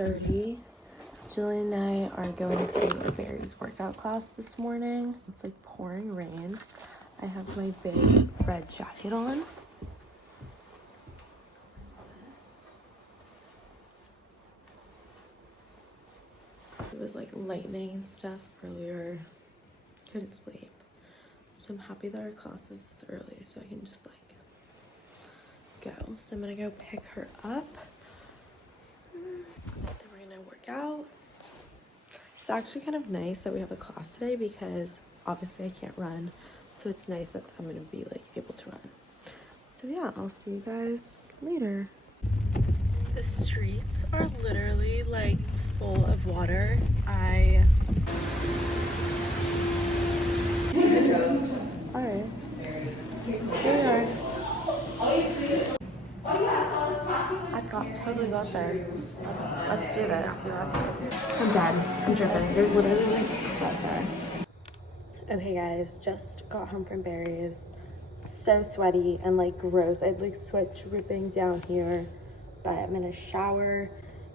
8:30. Jillian and I are going to Barry's workout class this morning. It's like pouring rain. I have my big red jacket on. It was like lightning and stuff earlier. Couldn't sleep. So I'm happy that our class is this early so I can just like go. So I'm gonna go pick her up. Then we're gonna work out. It's actually kind of nice that we have a class today because obviously I can't run. So it's nice that I'm gonna be like able to run. So yeah, I'll see you guys later. The streets are literally like full of water. Alright. Here we are. Totally got this. Let's do this. We got this. I'm dead. I'm dripping. There's literally like sweat there. Okay guys, just got home from Barry's. So sweaty and like gross. I had like sweat dripping down here. But I'm gonna shower,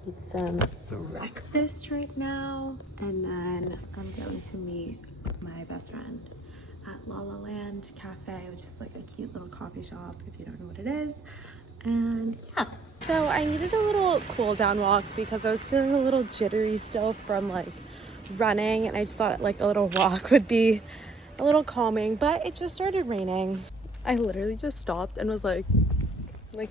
eat some breakfast right now, and then I'm going to meet my best friend at Lalaland Cafe, which is like a cute little coffee shop if you don't know what it is. And yeah, so I needed a little cool down walk because I was feeling a little jittery still from like running, and I just thought like a little walk would be a little calming, but it just started raining. I literally just stopped and was like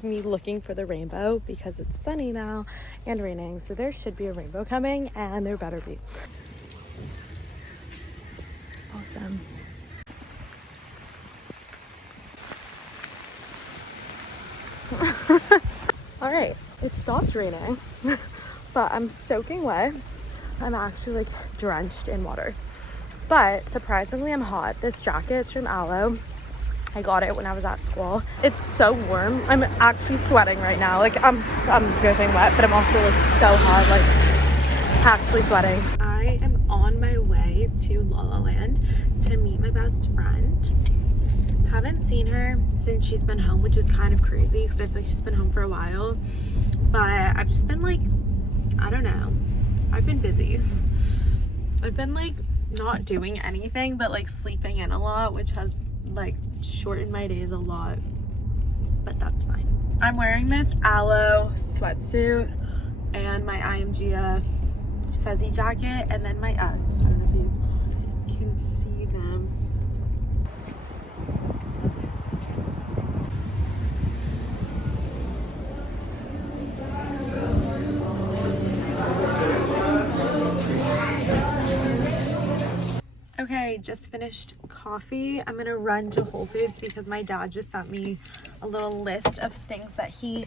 me looking for the rainbow because it's sunny now and raining, so there should be a rainbow coming, and there better be. Awesome. All right, it stopped raining, but I'm soaking wet. I'm actually like drenched in water, but surprisingly I'm hot. This jacket is from Aloe. I got it when I was at school. It's so warm. I'm actually sweating right now. Like I'm dripping wet, but I'm also like so hot, like actually sweating. I am on my way to Lalaland to meet my best friend. Haven't seen her since she's been home, which is kind of crazy because I feel like she's been home for a while. But I've just been like, I don't know. I've been busy. I've been like not doing anything but like sleeping in a lot, which has like shortened my days a lot, but that's fine. I'm wearing this Aloe sweatsuit and my IMG fuzzy jacket, and then my Uggs. I don't know if you can see them. Okay, just finished coffee. I'm gonna run to Whole Foods because my dad just sent me a little list of things that he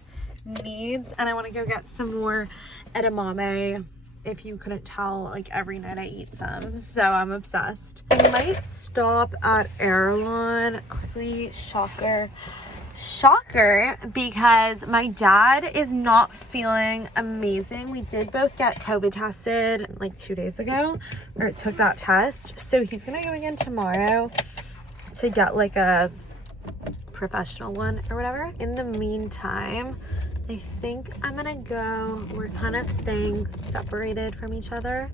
needs, and I want to go get some more edamame. If you couldn't tell, like every night I eat some, so I'm obsessed. I might stop at Erewhon quickly. Shocker, because my dad is not feeling amazing. We did both get COVID tested like 2 days ago, or took that test, so he's gonna go again tomorrow to get like a professional one or whatever. In the meantime, I think I'm gonna go. We're kind of staying separated from each other,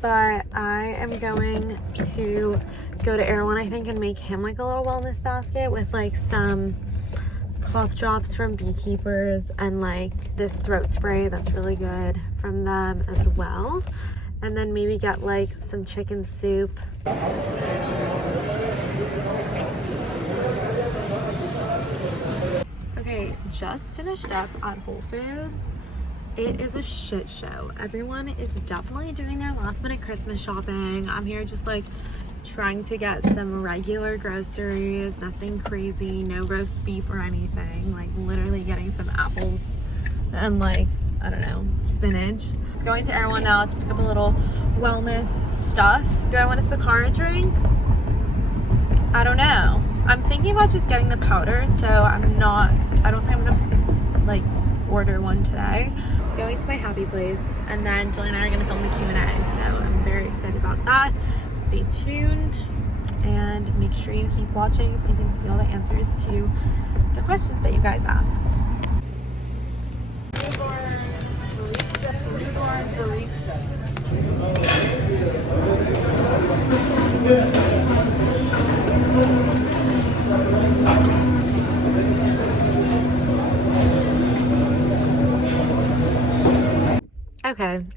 but I am going to go to Erewhon, I think, and make him like a little wellness basket with like some cough drops from Beekeepers and like this throat spray that's really good from them as well, and then maybe get like some chicken soup. Okay, just finished up at Whole Foods. It is a shit show. Everyone is definitely doing their last minute Christmas shopping. I'm here just like trying to get some regular groceries, nothing crazy, no roast beef or anything, like literally getting some apples and like, I don't know, spinach. It's going to Erewhon now to pick up a little wellness stuff. Do I want a Sakara drink? I don't know. I'm thinking about just getting the powder, so I don't think I'm gonna like order one today. Going to my happy place, and then Jillian and I are gonna film the Q&A, so I'm very excited about that. Stay tuned and make sure you keep watching so you can see all the answers to the questions that you guys asked. Okay,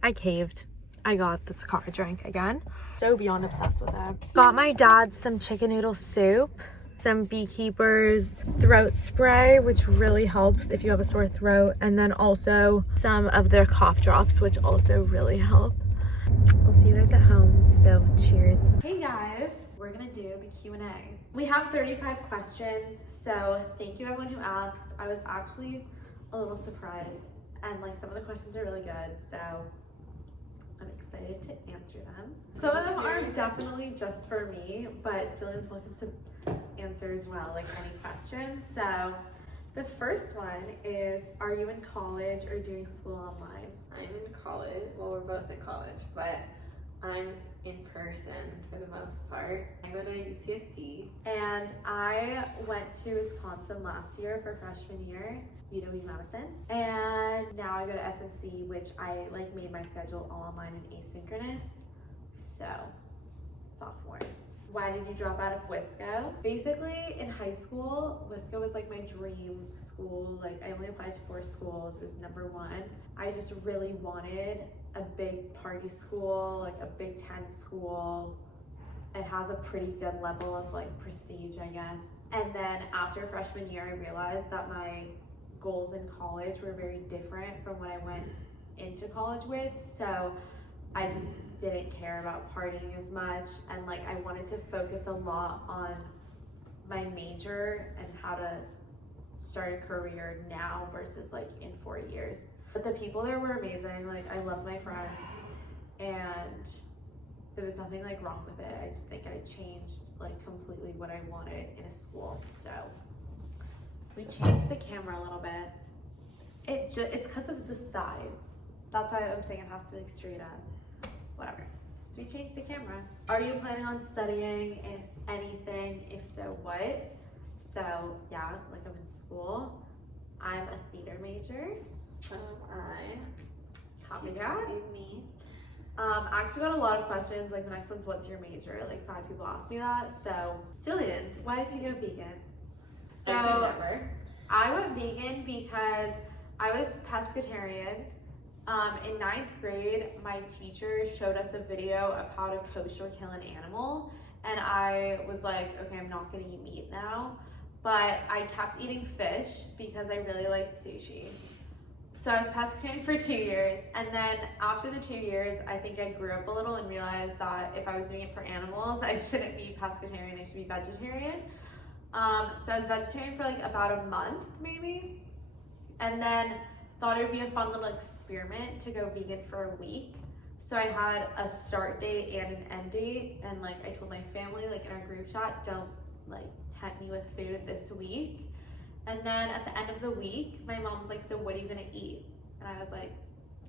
I caved. I got this car drink again. So beyond obsessed with it. Got my dad some chicken noodle soup, some Beekeeper's throat spray, which really helps if you have a sore throat, and then also some of their cough drops, which also really help. I'll see you guys at home, so cheers. Hey guys, we're gonna do the Q&A. We have 35 questions, so thank you everyone who asked. I was actually a little surprised, and like some of the questions are really good, so I'm excited to answer them. Some of them are definitely just for me, but Jillian's welcome to answer as well, like any questions. So the first one is, are you in college or doing school online? I'm in college. Well, we're both in college, but I'm in person for the most part. I go to UCSD. And I went to Wisconsin last year for freshman year, VLOGMAS. And now I go to SMC, which I like made my schedule all online and asynchronous. So, sophomore. Why did you drop out of Wisco? Basically, in high school, Wisco was like my dream school. Like I only applied to 4 schools. It was #1. I just really wanted a big party school, like a Big Ten school. It has a pretty good level of like prestige, I guess. And then after freshman year, I realized that my goals in college were very different from what I went into college with. So I just didn't care about partying as much, and like I wanted to focus a lot on my major and how to start a career now versus like in 4 years. But the people there were amazing. Like I love my friends, and there was nothing like wrong with it. I just think I changed like completely what I wanted in a school. So we changed the camera a little bit. It's because of the sides. That's why I'm saying it has to be like straight up. Whatever. So we changed the camera. Are you planning on studying in anything? If so, what? So yeah, like I'm in school. I'm a theater major. So I. Copy that. Me. I actually got a lot of questions. Like the next one's, what's your major? Like 5 people asked me that. So Jillian, why did you go vegan? So I could never. I went vegan because I was pescatarian. In 9th grade, my teacher showed us a video of how to kosher kill an animal, and I was like, okay, I'm not gonna eat meat now, but I kept eating fish because I really liked sushi. So I was pescatarian for 2 years, and then after the 2 years, I think I grew up a little and realized that if I was doing it for animals, I shouldn't be pescatarian, I should be vegetarian. So I was vegetarian for like about a month, maybe, and then thought it would be a fun little experiment to go vegan for a week. So I had a start date and an end date, and like I told my family, like in our group chat, don't like tempt me with food this week. And then at the end of the week, my mom was like, so what are you gonna eat? And I was like,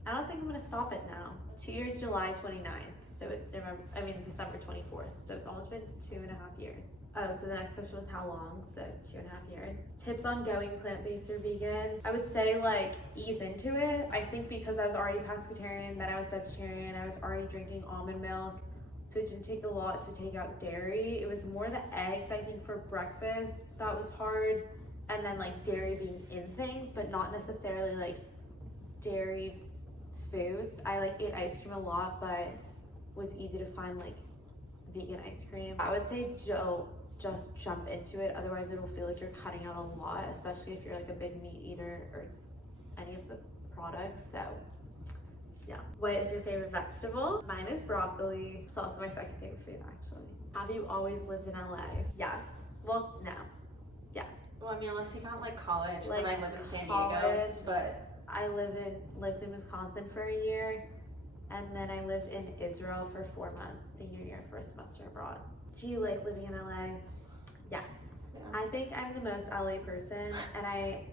I don't think I'm gonna stop it now. 2 years, July 29th. So it's December 24th. So it's almost been 2.5 years. Oh, so the next question was how long? So 2.5 years. Tips on going plant-based or vegan. I would say like ease into it. I think because I was already pescatarian, then I was vegetarian, I was already drinking almond milk. So it didn't take a lot to take out dairy. It was more the eggs, I think, for breakfast that was hard. And then like dairy being in things, but not necessarily like dairy foods. I like ate ice cream a lot, but was easy to find like vegan ice cream. I would say just jump into it, otherwise it'll feel like you're cutting out a lot, especially if you're like a big meat eater or any of the products. So yeah. What is your favorite vegetable? Mine is broccoli. It's also my second favorite food, actually. Have you always lived in LA? Yes. Well, no. Yes. Well, I mean, unless you count like college, like then I live in San college, Diego, but I lived in Wisconsin for a year, and then I lived in Israel for 4 months, senior year for a semester abroad. Do you like living in LA? Yes. Yeah. I think I'm the most LA person, and I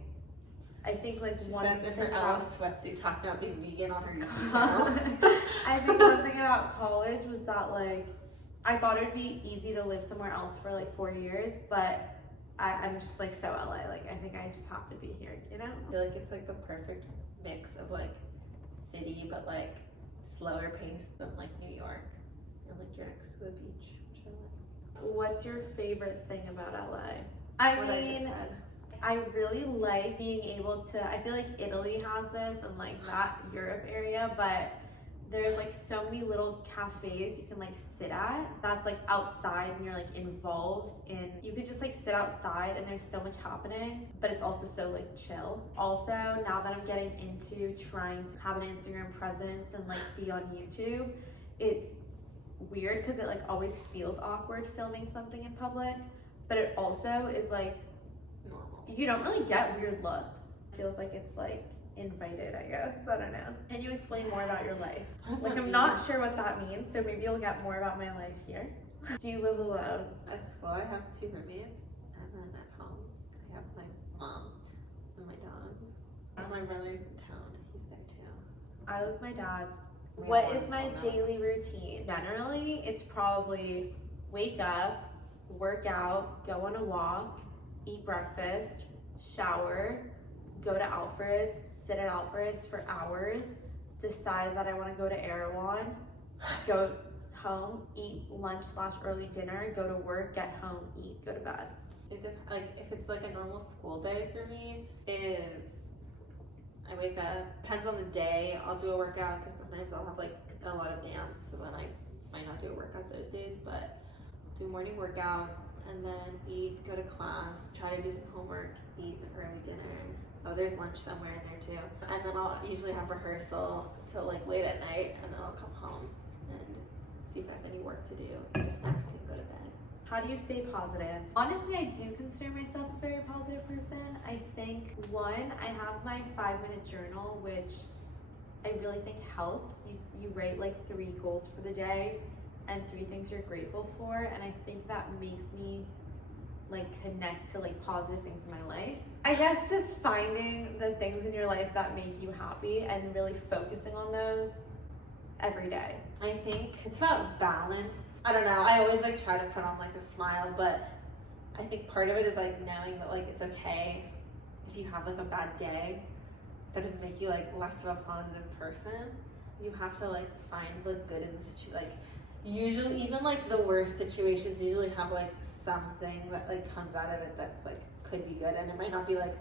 think like she one says in thing her about sweatsuit talking about being vegan on her YouTube channel. I think one thing about college was that like I thought it would be easy to live somewhere else for like 4 years, but I'm just like so LA, like I think I just have to be here, you know? I feel like it's like the perfect mix of like city, but like slower pace than like New York, or like you're next to the beach, which I like. What's your favorite thing about LA? I mean, I really like being able to, I feel like Italy has this and like that Europe area, but there's like so many little cafes you can like sit at that's like outside and you're like involved in, you could just like sit outside and there's so much happening, but it's also so like chill. Also, now that I'm getting into trying to have an Instagram presence and like be on YouTube, it's weird because it like always feels awkward filming something in public, but it also is like normal. You don't really get weird looks. It feels like it's like invited, I guess. I don't know. Can you explain more about your life? Like, I'm not sure what that means, so maybe you'll get more about my life here. Do you live alone? At school, I have 2 roommates, and then at home, I have my mom and my dogs. And my brother's in town. He's there too. I live with my dad. We What have is my lots of daily routine? Generally, it's probably wake up, work out, go on a walk, eat breakfast, shower, go to Alfred's, sit at Alfred's for hours, decide that I want to go to Erewhon, go home, eat lunch / early dinner, go to work, get home, eat, go to bed. Like if it's like a normal school day for me, is I wake up, depends on the day, I'll do a workout because sometimes I'll have like a lot of dance, so then I might not do a workout those days, but do a morning workout and then eat, go to class, try to do some homework, eat an early dinner. Oh, there's lunch somewhere in there too. And then I'll usually have rehearsal till like late at night, and then I'll come home and see if I have any work to do, get a snack, and go to bed. How do you stay positive? Honestly, I do consider myself a very positive person. I think, one, I have my 5-minute journal, which I really think helps. You write like 3 goals for the day and 3 things you're grateful for, and I think that makes me like connect to like positive things in my life. I guess just finding the things in your life that make you happy and really focusing on those every day. I think it's about balance. I don't know, I always like try to put on like a smile, but I think part of it is like knowing that like it's okay if you have like a bad day. That doesn't make you like less of a positive person. You have to like find the good in the situation. Like usually, even like the worst situations usually have like something that like comes out of it that's like could be good, and it might not be like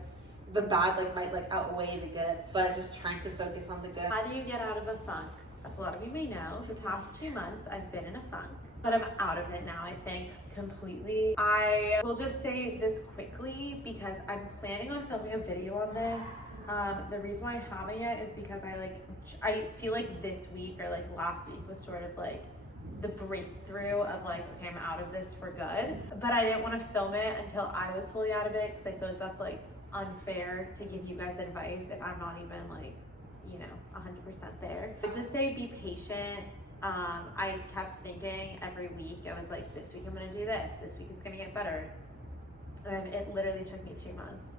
the bad like might like outweigh the good, but just trying to focus on the good. How do you get out of a funk? As a lot of you may know, for the past 2 months I've been in a funk, but I'm out of it now, I think, completely. I will just say this quickly because I'm planning on filming a video on this. The reason why I haven't yet is because I feel like this week or like last week was sort of like the breakthrough of like, okay, I'm out of this for good. But I didn't want to film it until I was fully out of it because I feel like that's like unfair to give you guys advice if I'm not even like, you know, 100% there. But just say be patient. I kept thinking every week, I was like, this week I'm gonna do this week it's gonna get better. And it literally took me 2 months.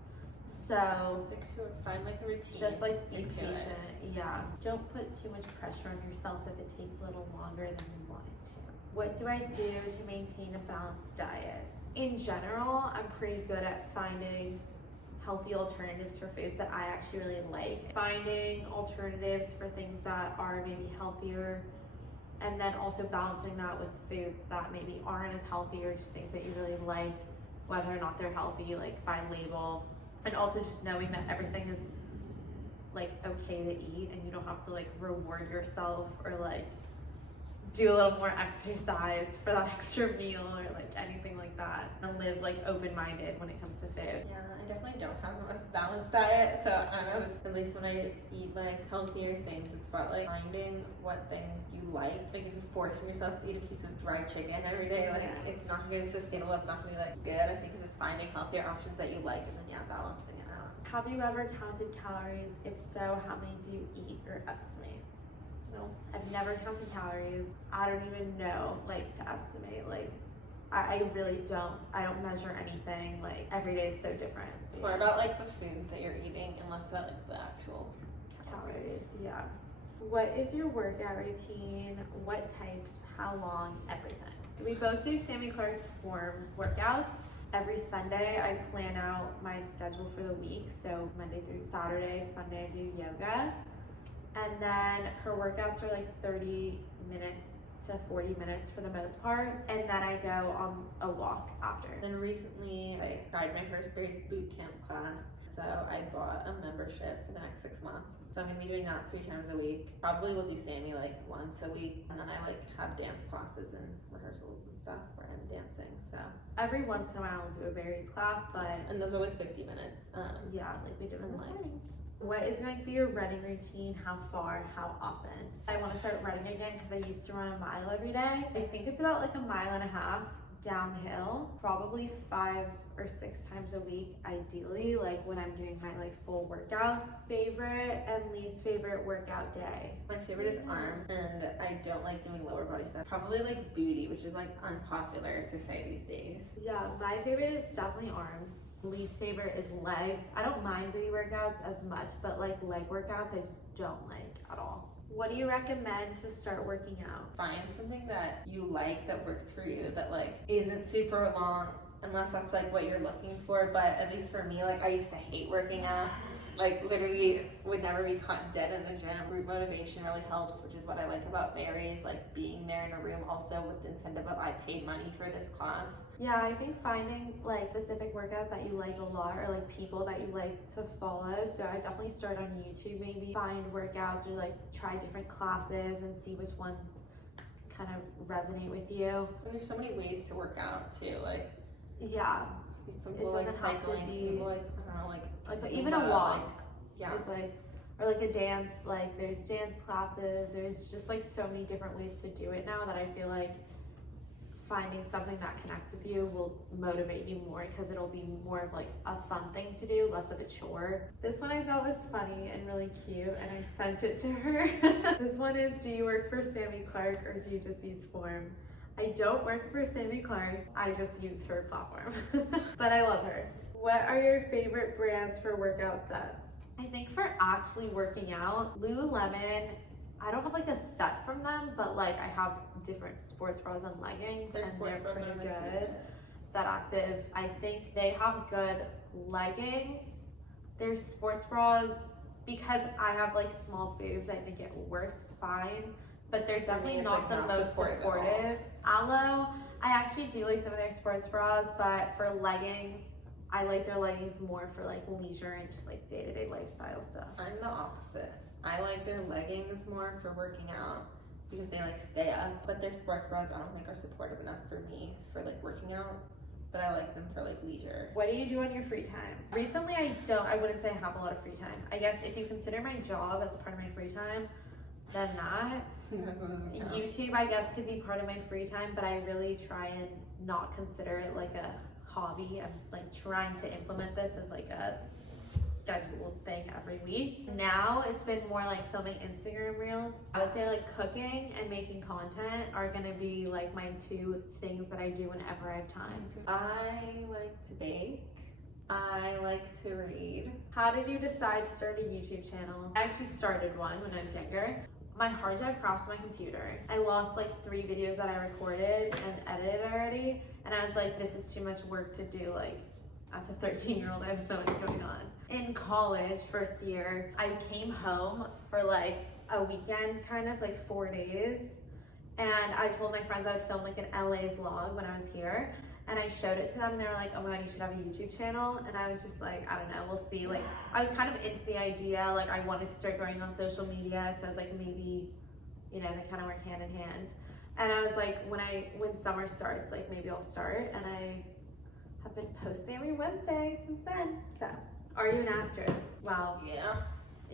So stick to it, find like a routine. Just like be stick to patient, it. yeah. Don't put too much pressure on yourself if it takes a little longer than you want it to. What do I do to maintain a balanced diet? In general, I'm pretty good at finding healthy alternatives for foods that I actually really like. Finding alternatives for things that are maybe healthier, and then also balancing that with foods that maybe aren't as healthy or just things that you really like, whether or not they're healthy, like by label. And also just knowing that everything is like okay to eat and you don't have to like reward yourself or like do a little more exercise for that extra meal or like anything like that, and live like open-minded when it comes to food. Yeah, I definitely don't have the most balanced diet, so I don't know, it's at least when I eat like healthier things, it's about like finding what things you like. Like if you're forcing yourself to eat a piece of fried chicken every day, like it's not gonna be sustainable, it's not gonna be like good. I think it's just finding healthier options that you like and then balancing it out. Have you ever counted calories? If so, how many do you eat or estimate? No, I've never counted calories. I don't even know like to estimate. Like I really don't. I don't measure anything. Like every day is so different. It's more about like the foods that you're eating and less about like the actual calories. Yeah. What is your workout routine? What types? How long? Everything. We both do Sammy Clark's form workouts. Every Sunday I plan out my schedule for the week. So Monday through Saturday, Sunday I do yoga. And then her workouts are like 30 minutes to 40 minutes for the most part, and then I go on a walk after. Then recently I tried my first Brace Bootcamp class, so I bought a membership for the next 6 months. So I'm gonna be doing that 3 times a week. Probably will do Sammy like once a week, and then I like have dance classes and rehearsals and stuff where I'm dancing. So every once in a while I'll do a Barry's class, and those are like 50 minutes. Yeah, like we did in this morning. What is going to be your running routine? How far? How often? I want to start running again because I used to run a mile every day. I think it's about like a mile and a half downhill, probably 5 or 6 times a week ideally, like when I'm doing my like full workouts. Favorite and least favorite workout day? My favorite is arms, and I don't like doing lower body stuff. Probably like booty, which is like unpopular to say these days. Yeah, my favorite is definitely arms. Least favorite is legs. I don't mind booty workouts as much, but like leg workouts I just don't like at all. What do you recommend to start working out? Find something that you like that works for you, that like isn't super long, unless that's like what you're looking for. But at least for me, like I used to hate working out. Like literally would never be caught dead in a gym. Group motivation really helps, which is what I like about Barry's, like being there in a room also with the incentive of I paid money for this class. Yeah, I think finding like specific workouts that you like a lot, or like people that you like to follow. So I definitely start on YouTube, maybe find workouts or like try different classes and see which ones kind of resonate with you. And there's so many ways to work out too, like yeah. Some people like cycling, some people like, I don't know, like even a walk. Like, yeah. It's like, or like a dance, like there's dance classes, there's just like so many different ways to do it now that I feel like finding something that connects with you will motivate you more, because it'll be more of like a fun thing to do, less of a chore. This one I thought was funny and really cute, and I sent it to her. This one is, do you work for Sammy Clark or do you just use Form? I don't work for Sammy Clark, I just use her platform. But I love her. What are your favorite brands for workout sets? I think for actually working out, Lululemon, I don't have like a set from them, but like I have different sports bras and leggings, and they're pretty good. Set Active, I think they have good leggings. Their sports bras, because I have like small boobs, I think it works fine, but they're definitely not the most supportive. Aloe, I actually do like some of their sports bras, but for leggings, I like their leggings more for like leisure and just like day-to-day lifestyle stuff. I'm the opposite. I like their leggings more for working out because they like stay up, but their sports bras I don't think are supportive enough for me for like working out, but I like them for like leisure. What do you do on your free time? Recently I wouldn't say I have a lot of free time. I guess if you consider my job as a part of my free time, then not. YouTube, I guess, could be part of my free time, but I really try and not consider it like a hobby. I'm like trying to implement this as like a scheduled thing every week. Now it's been more like filming Instagram reels. I would say like cooking and making content are gonna be like my 2 things that I do whenever I have time. I like to bake. I like to read. How did you decide to start a YouTube channel? I actually started one when I was younger. My hard drive crashed my computer. I lost like 3 videos that I recorded and edited already, and I was like, this is too much work to do. Like, as a 13-year-old, I have so much going on. In college, first year, I came home for like a weekend, kind of like 4 days, and I told my friends I would film like an LA vlog when I was here. And I showed it to them, and they were like, oh my god, you should have a YouTube channel. And I was just like, I don't know, we'll see. Like, I was kind of into the idea, like I wanted to start going on social media, so I was like, maybe, you know, they kind of work hand in hand. And I was like, when summer starts, like maybe I'll start. And I have been posting every Wednesday since then. So, are you an actress? Well,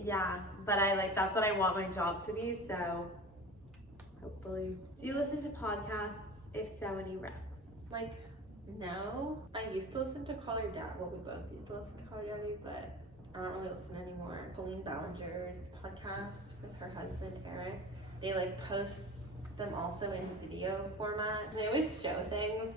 yeah, but that's what I want my job to be, so hopefully. Do you listen to podcasts? If so, any recs? Like, no, I used to listen to Call Your Dad. Well, we both used to listen to Call Your Daddy, but I don't really listen anymore. Pauline Ballinger's podcast with her husband, Eric. They like post them also in video format. And they always show things.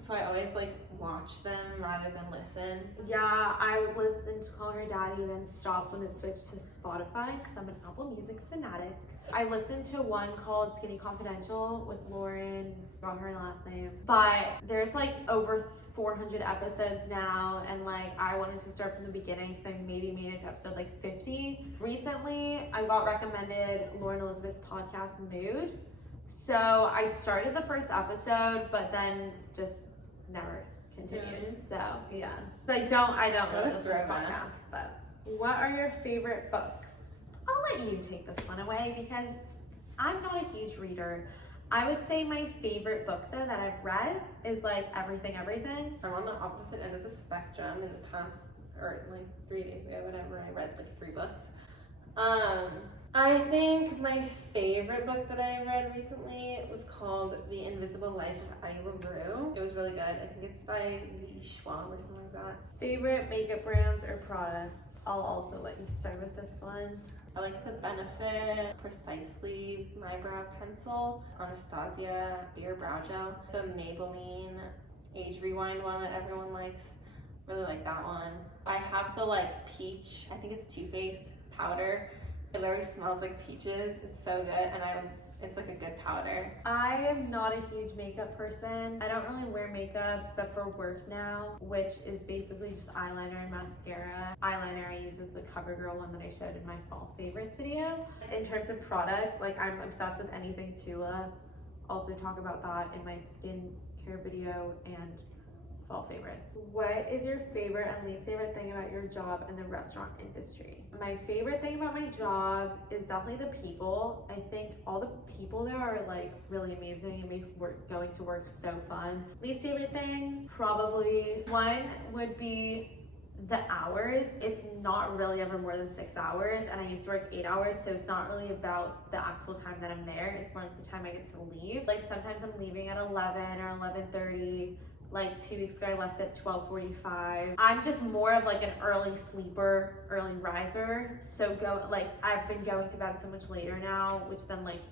So I always like watch them rather than listen. Yeah, I listened to Call Her Daddy, then stopped when it switched to Spotify because I'm an Apple Music fanatic. I listened to one called Skinny Confidential with Lauren, forgot her last name. But there's like over 400 episodes now, and like I wanted to start from the beginning, so I maybe made it to episode like 50. Recently, I got recommended Lauren Elizabeth's podcast Mood. So I started the first episode, but then just never continued. So yeah, so I don't really listen to podcasts. But what are your favorite books? I'll let you take this one away because I'm not a huge reader. I would say my favorite book though that I've read is like Everything. I'm on the opposite end of the spectrum. In the past, or like 3 days ago, whatever, I read like 3 books. I think my favorite book that I read recently was called The Invisible Life of Addie LaRue. It was really good. I think it's by VLOGMAS or something like that. Favorite makeup brands or products? I'll also let you start with this one. I like the Benefit Precisely My Brow Pencil, Anastasia Clear Brow Gel, the Maybelline Age Rewind one that everyone likes. Really like that one. I have the like peach, I think it's Too Faced powder. It literally smells like peaches. It's so good, and it's like a good powder. I am not a huge makeup person. I don't really wear makeup except for work now, which is basically just eyeliner and mascara. Eyeliner I use is the CoverGirl one that I showed in my fall favorites video. In terms of products, like I'm obsessed with anything Tula. Also talk about that in my skincare video and fall favorites. What is your favorite and least favorite thing about your job in the restaurant industry? My favorite thing about my job is definitely the people. I think all the people there are like really amazing. It makes going to work so fun. Least favorite thing, probably one would be the hours. It's not really ever more than 6 hours, and I used to work 8 hours, so it's not really about the actual time that I'm there. It's more like the time I get to leave. Like sometimes I'm leaving at 11 or 11:30. Like 2 weeks ago, I left at 12:45. I'm just more of like an early sleeper, early riser. So I've been going to bed so much later now, which then like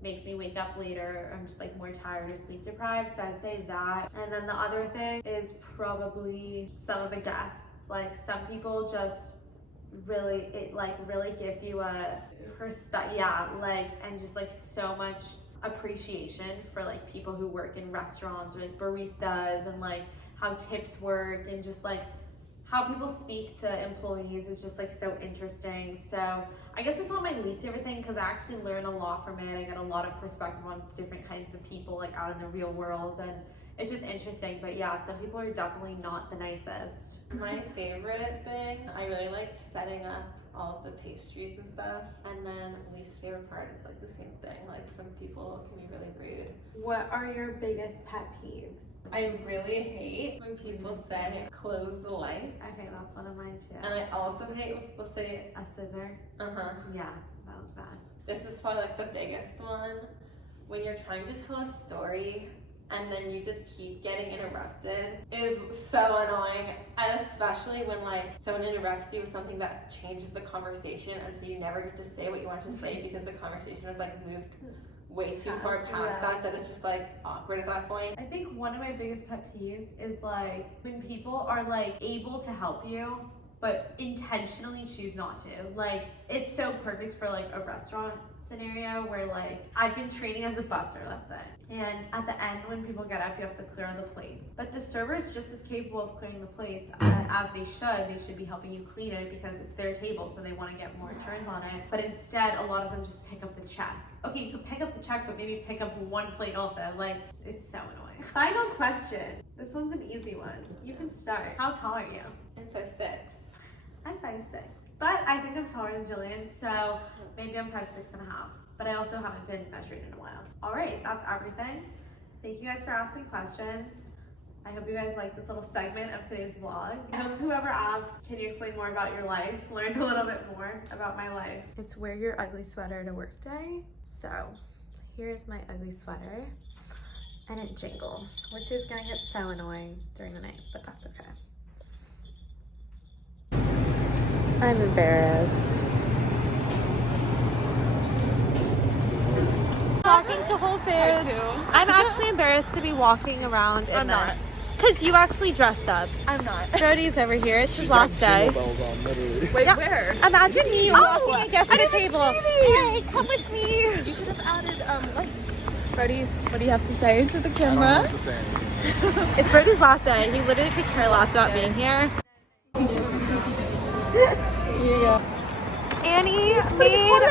makes me wake up later. I'm just like more tired or sleep deprived. So I'd say that. And then the other thing is probably some of the guests. Like some people just really, it like really gives you a perspective, yeah, like, and just like so much appreciation for like people who work in restaurants or like baristas, and like how tips work, and just like how people speak to employees is just like so interesting. So I guess it's not my least favorite thing because I actually learn a lot from it. I get a lot of perspective on different kinds of people like out in the real world, and it's just interesting. But yeah, some people are definitely not the nicest. My favorite thing, I really liked setting up all of the pastries and stuff. And then least favorite part is like the same thing. Like some people can be really rude. What are your biggest pet peeves? I really hate when people say close the lights. Okay, that's one of mine too. And I also hate when people say a scissor. Yeah, that one's bad. This is probably like the biggest one. When you're trying to tell a story and then you just keep getting interrupted is so annoying. And especially when like someone interrupts you with something that changes the conversation, and so you never get to say what you wanted to say because the conversation has like moved way too far past that it's just like awkward at that point. I think one of my biggest pet peeves is like when people are like able to help you but intentionally choose not to. Like it's so perfect for like a restaurant scenario where like I've been training as a busser, let's say, and at the end when people get up you have to clear the plates, but the server is just as capable of clearing the plates as they should. They should be helping you clean it because it's their table, so they want to get more turns on it. But instead a lot of them just pick up the check. Okay, you could pick up the check, but maybe pick up one plate also. Like, it's so annoying. Final question. This one's an easy one. You can start. How tall are you? I'm 5'6". I'm 5'6", but I think I'm taller than Jillian, so maybe I'm 5'6.5". But I also haven't been measured in a while. All right, that's everything. Thank you guys for asking questions. I hope you guys like this little segment of today's vlog. I hope whoever asked, can you explain more about your life, learned a little bit more about my life. It's wear your ugly sweater to work day. So here's my ugly sweater, and it jingles, which is gonna get so annoying during the night, but that's okay. I'm embarrassed. Walking to Whole Foods. I'm actually embarrassed to be walking around in this. Because you actually dressed up. I'm not. Brody's over here. It's his last day. Bells on, literally. Wait, where? Imagine me walking against the table. Hey, come with me. You should have added lights. Brody, what do you have to say to the I don't camera? have to say anything. It's Brody's last day. He literally could care less about being here. Yeah. Annie made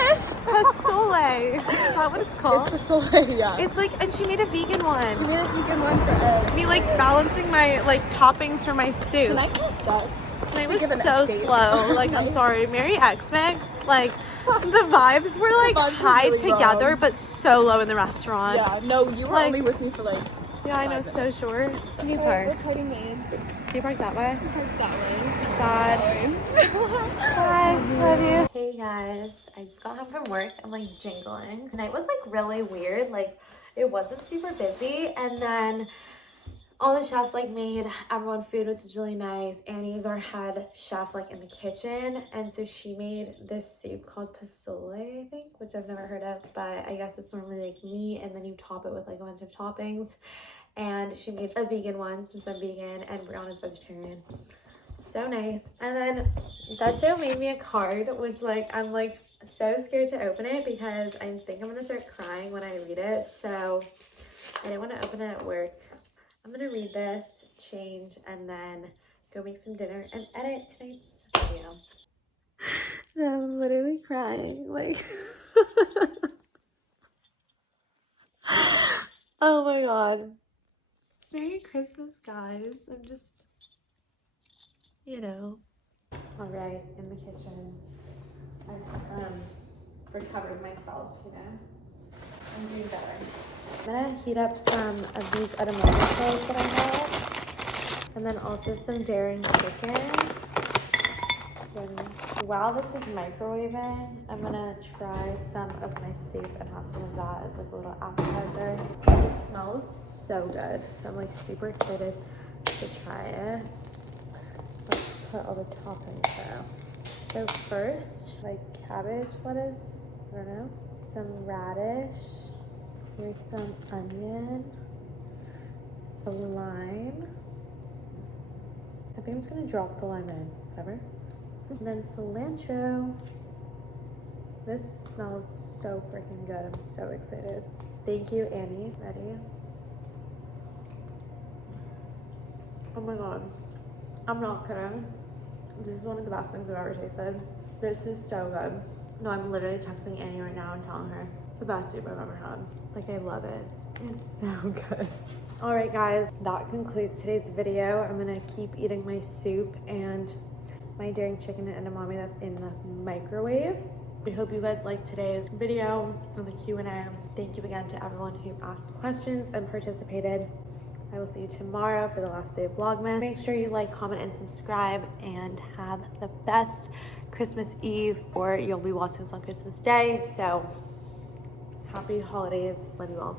pozole. Is that what it's called? It's pozole, yeah. It's like, and she made a vegan one. She made a vegan one for us. Me like balancing my like toppings for my soup. Tonight was sucked. Tonight To was give an so update. slow. Like, I'm sorry. Merry X-Mix. Like, the vibes were like vibes were high really together, wrong. but so low in the restaurant. Yeah, no, you were Like- only with me for like Yeah, I know, 5 so minutes. short. New We're park. heading in. Do you park that way? That way. Sad. Bye. Love you. Hey guys, I just got home from work. I'm like jingling. Tonight was like really weird. Like it wasn't super busy, and then all the chefs like made everyone food, which is really nice. Annie's our head chef like in the kitchen, and so she made this soup called pozole, I think, which I've never heard of, but I guess it's normally like meat and then you top it with like a bunch of toppings. And she made a vegan one since I'm vegan and Brianna's vegetarian. So nice. And then Beto made me a card, which like I'm like so scared to open it because I think I'm gonna start crying when I read it. So I didn't want to open it at work. I'm gonna read this, change, and then go make some dinner and edit tonight's video. No, I'm literally crying. Like, oh my god. Merry Christmas, guys. I'm just, you know. All right, in the kitchen. I've recovered myself, you know. I'm doing better. I'm gonna heat up some of these edamame rolls that I have. And then also some daring chicken. And while this is microwaving, I'm gonna try some of my soup and have some of that as like a little appetizer. It smells so good. So I'm like super excited to try it. Let's put all the toppings there. So first, like cabbage, lettuce, I don't know, some radish. Here's some onion, a lime. I think I'm just gonna drop the lime in, whatever. And then cilantro. This smells so freaking good. I'm so excited. Thank you, Annie. Ready? Oh my god. I'm not kidding. This is one of the best things I've ever tasted. This is so good. No, I'm literally texting Annie right now and telling her the best soup I've ever had. Like, I love it. It's so good. All right, guys, that concludes today's video. I'm gonna keep eating my soup and my daring chicken and edamame that's in the microwave. I hope you guys liked today's video and the Q&A. Thank you again to everyone who asked questions and participated. I will see you tomorrow for the last day of Vlogmas. Make sure you like, comment, and subscribe, and have the best Christmas Eve, or you'll be watching this on Christmas Day. So happy holidays. Love you all.